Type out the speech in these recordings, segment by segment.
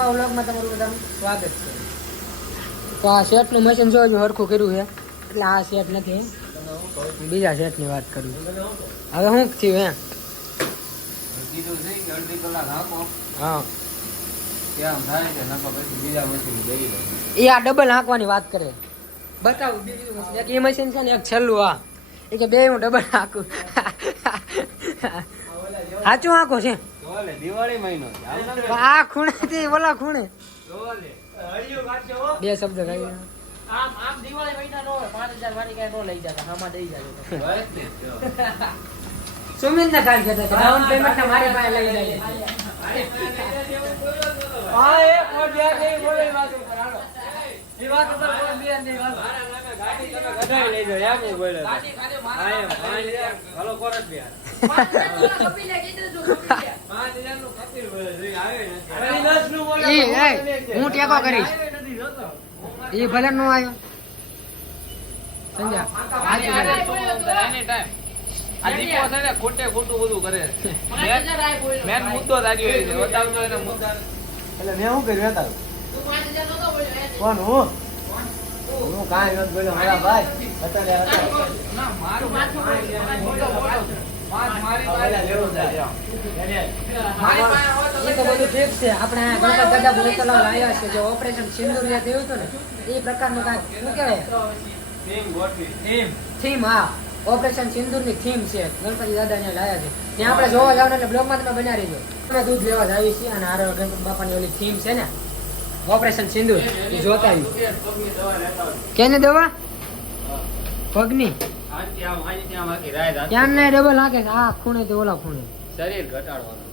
નવા વ્લોગમાં તમારું બધાનું સ્વાગત છે. તો આ શેઠનું મશીન જો હરખું કર્યું છે એટલે આ શેઠ નથી, બીજા શેઠની વાત કરું. હવે શું થયું હા એ આ ડબલ હાંકવાની વાત કરે. બતાવું બીજું મશીન, એક એ મશીન છે ને એક છેલ્લું આ એ કે બે હું ડબલ હાંકું. સાચું હાંકો છે દિવાળી મહિનો આ ખૂણે થી ઓલા ખૂણે બે શબ્દ કહી આમ દિવાળી મહિના નો હોય 5000 વાળી કઈ નો લઈ જતા આમાં દઈ જાય. સુમિત ને કાલ કહેતા ડાઉન પેમેન્ટ ને મારે પાસે લઈ જાય. હા એ કોડિયા કે બોલે વાત ઉપર હાલો એ વાત ઉપર કોઈ બે નહીં હાલો ગાડી તમે ગધાઈ લઈ જાવ એમ બોલે ગાડી ખાલી મારા હાલો કોરટ બે 5000 કપી લે કીધું તું કપી લે 5000 નું કપી બોલે જોઈ આવે ને 10 નું બોલે હું ટેકો કરીશ એ ભલે નો આવ્યો સંજા આ દીપો છે ને ખોટે ખોટું બધું કરે. મેન મુદ્દો દાડી હોય છે બતાવતો એને મુદ્દા એટલે મેં શું કર્યું હતા તું 5000 નતો બોલ્યો કોણ હું કાંઈ નથી બોલ્યો મારા ભાઈ અત્યારે ના મારું માથું મારી લેવો જાય એ તો બધું ઠીક છે. આપણે ગણપત દાદા ભૂતલાલ આવ્યા છે જે ઓપરેશન સિંદૂર જે થયું હતું ને એ પ્રકારનું કાંઈક શું કહેવાય ટીમ ગોઠવી થીમ. હા ઓપરેશન સિંદૂર ની થીમ છે. ગણપતિ દાદા અહીંયા લાયા છે ત્યાં આપણે જોવા જવાનું એટલે બ્લોગમાં તમે બના રહીજો. અમે દૂધ લેવા જ આવી છીએ અને હારે ગણપતિ બાપાની ઓલી થીમ છે ને ઓપરેશન સિંદૂર એ જોતા આવ્યું. કેને દવા પગની ત્યાં ને ડબલ નાખે આ ખૂણે તો ઓલા ખૂણે શરીર ઘટાડવાનું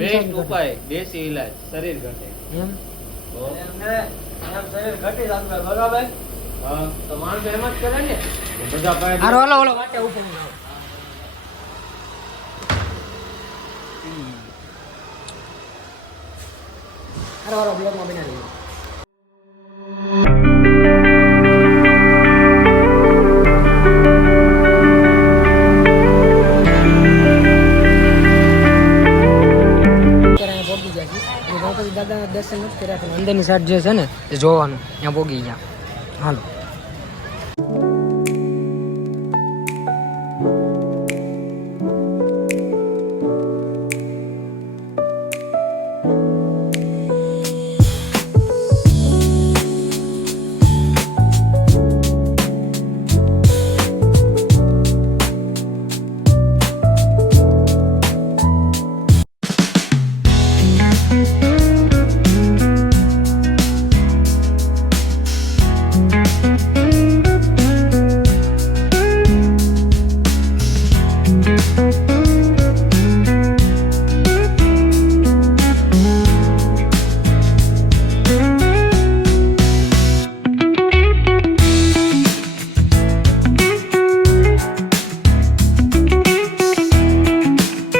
બેસ્ટ ઉપાય દેશી ઈલાજ શરીર ઘટે એમ શરીર ઘટી જતું બરાબર. હા તો માણસો એમ જ કરે ને બધા પાસે હારો ઓલો ઓલો વાટે ઉપર હારો હારો બ્લોગમાં બના રહીજો. ગણપતિ દાદાના દર્શન નથી કર્યા પણ અંદરની સાઈડ જે છે ને એ જોવાનું ત્યાં પોગી ગયા. હાલો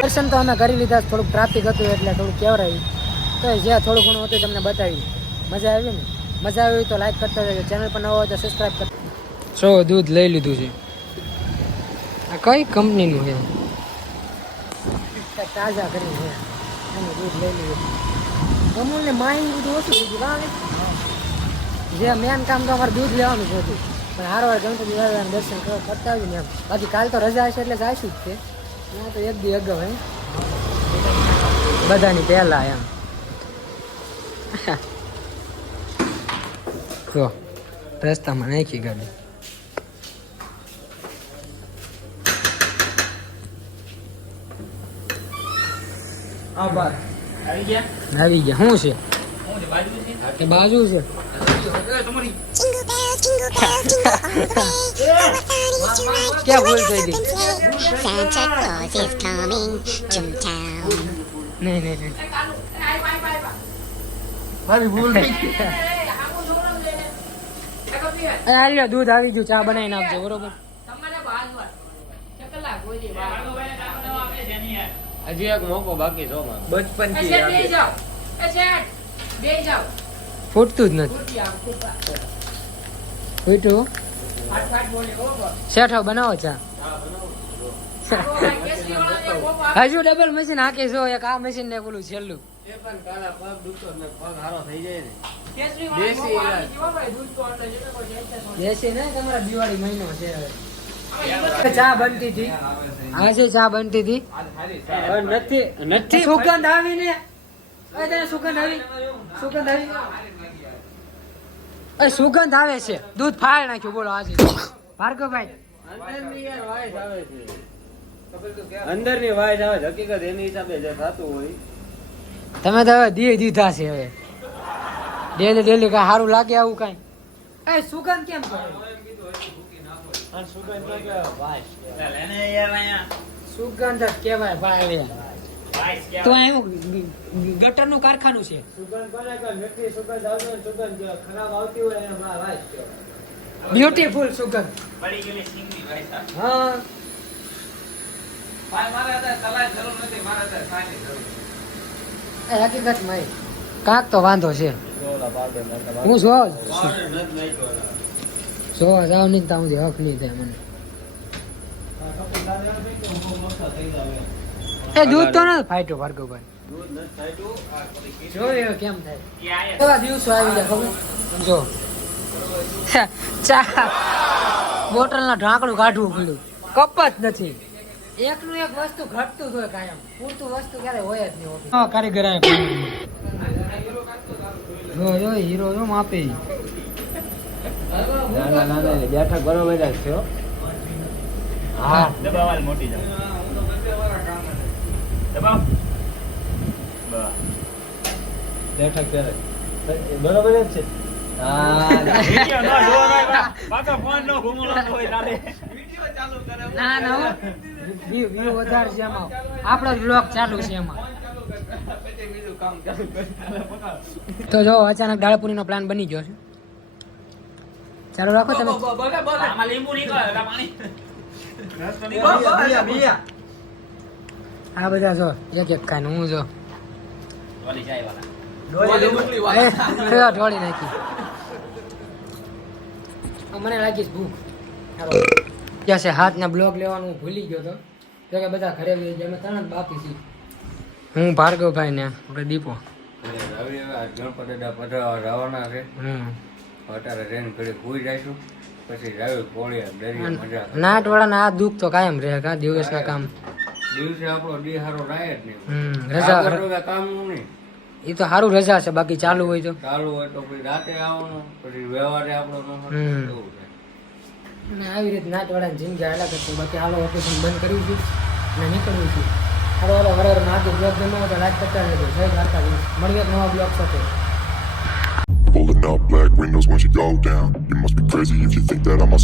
દર્શન તો અમે કરી લીધા. થોડુંક ટ્રાફિક હતું એટલે થોડુંક કેવરાયું તો જ્યાં થોડું ઘણું હતું તમને બતાવ્યું. મજા આવી ને? મજા આવી તો લાઈક કરતા રહેજો. ચેનલ પર નવો હોય તો સબસ્ક્રાઈબ કરતા. જો દૂધ લઈ લીધું છે. આ કઈ કંપનીનું છે? તાજા કરીને છે એનું દૂધ લઈ લીધું. અમૂલને માઇન બધું ઓછું દીધું કાં જે મેન કામ તો અમારે દૂધ લેવાનું જ હતું પણ હારો ગણપતિ દાદાના દર્શન કરતા આવ્યું ને એમ. બાકી કાલ તો રજા હશે એટલે જઈશું જ છે. ત્યાં તો એક દી અગાઉ હે બધાની પહેલા એમ. જો રસ્તામાં નાખી ગાડી. આભાર આવી ગયા આવી ગયા. શું છે કે બાજુ છે? ક્યાં ભૂલ થઈ ગઈ? Santa Claus is coming to town. નહીં મારી ભૂલ થઈ હાલ્યો દૂધ આવી ગયું. ચા બનાવી નાખજો બરોબર. હજી એક મોકો બાકી છો બચપન ફૂટતું જ નથી. ફૂટ્યું શેઠો બનાવો ચા. હજુ ડબલ મશીન હાકે છો એક આ મશીન ને બોલું છેલ્લું એ પણ કાલા પગ દુખતો ને પગ હારો થઈ જાય ને. દેશી દેશી ઈલાજ. દેશી ને તમારા દિવાળી મહિનો છે હવે. ચા બનતી હતી આજે ચા બનતી હતી હવે નથી સુગંધ આવી ને સુગંધ આવી એ સુગંધ આવે છે દૂધ ફાળ નાખ્યું બોલો આજે ભાર્ગવભાઈ અંદરની યાર વાઈસ આવે છે. અંદરની વાઈસ આવે છે. હકીકત એની હિસાબે જે થતું હોય. તમે તો હવે દીધા છે હવે ડેલી કઈ સારું લાગે આવું કઈ એ સુગંધ કેમ કરે અને સુગંધ તો કે વાઈસ સુગંધ જ કહેવાય ભાઈ તો એવું ગટર નું કારખાનું છે સુગંધ કોને કે મીઠી સુગંધ આવતી હોય ને સુગંધ જે ખરાબ આવતી હોય એને વાઈસ કહેવાય. બ્યુટીફુલ સુગંધ હા ભાઈ મારે અત્યારે સલાહ જરૂર નથી, મારે અત્યારે સાની જરૂર છે. એ હકીકતમાં એ કાંક તો વાંધો છે જોલા પાવડર નાખતા. હું પાવડર નથી નાખ્યો. જોવા જાવ નહીં ત્યાં સુધી હક નહીં થાય મને એ દૂધ તો નથી ફાટ્યું ભાર્ગવભાઈ દૂધ નથી થાયતું. આ થોડી ખીચડી. જોયું કેમ થાય કેવા દિવસો આવી જાય ખબર જો ચા બોટલના ઢાંકણું કાઢવું પડ્યું કપ જ નથી એકનું એક વસ્તુ ઘટતું જ હોય કાયમ પૂરતું વસ્તુ ક્યારે હોય જ નહીં હોતી. હા કારીગર જો હીરો જો માપે ના ના બેઠક બરોબર જ છે હો. હા દબાવાલ મોટી જાવ. દબાવ. બેઠક કરે. બરોબર જ છે. વિડીયો ચાલુ કરે હું ના ના હો. વ્યૂ વધારે છે એમાં આપણો જ બ્લોગ ચાલુ છે એમાં ચાલુ કરે પછી બીજું કામ ચાલુ કરે. તો જો અચાનક દાળપુરી નો પ્લાન બની ગયો છે ચાલુ રાખો તમે આમાં લીંબુ નીકળે એટલે પાણી. આ બધા જો એક એક ખાઈને હું જો વાલી ચાય વાલા. ઢોળી નાખી મને લાગી છે ભૂખ ક્યાં છે હાથના બ્લોગ લેવાનું હું ભૂલી ગયો તો તો કે બધા ઘરે વહી ગયા અમે ત્રણ જ બાકી છીએ હું ભાર્ગવભાઈ ને આપણે દીપો રવિ ગણપતિ રવાના છે. હમ અત્યારે ટ્રેન કરી ભૂઈ જઈશું પછી રવિ કોળિયા દરિયા મજા કરે. નાટ વાળાના આ દુઃખ તો કાયમ રહે કા દિવસના કામ દિવસે આપણો દી હારો રાય જ નહીં. રજા આગળ તો કામનું નહીં. એ તો સારું રજા છે બાકી ચાલુ હોય તો ચાલુ હોય તો પછી રાતે આવવાનું પછી વ્યવહારે આપણો ન હોય. હમ. એવું છે. અને આવી રીતે નાટ વાળાની જિંદગી હાલા કરતું બાકી હાલો ઓપરેશન બંધ કર્યું છે અને નીકળવું છે હાલો હાલો હર નાગે બ્લોગ ગમે તો લાઈક કરતા રહેજો જય દ્વારકાધીશ મળીએ એક નવા બ્લોગ સાથે Pulling up black windows once you go down. You must be crazy if you think that I'm a